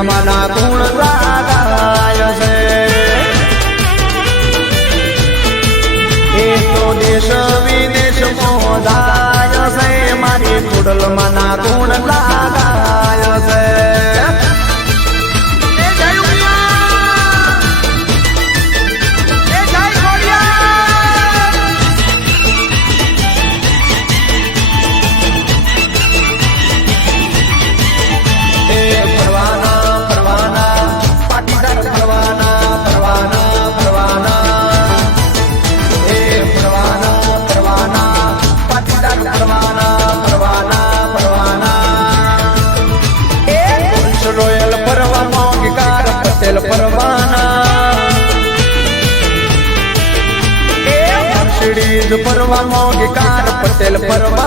મીરામાના ગુણ ગાય છે એ તો દેશ વિદેશ મોદાય છે મારી ખુડલમાના ગુણ ગાય છે રોયલ પરવા મોગીકાર પટેલ પરવાના એ મર્સિડીઝ પરવા મોગીકાર પટેલ પરવા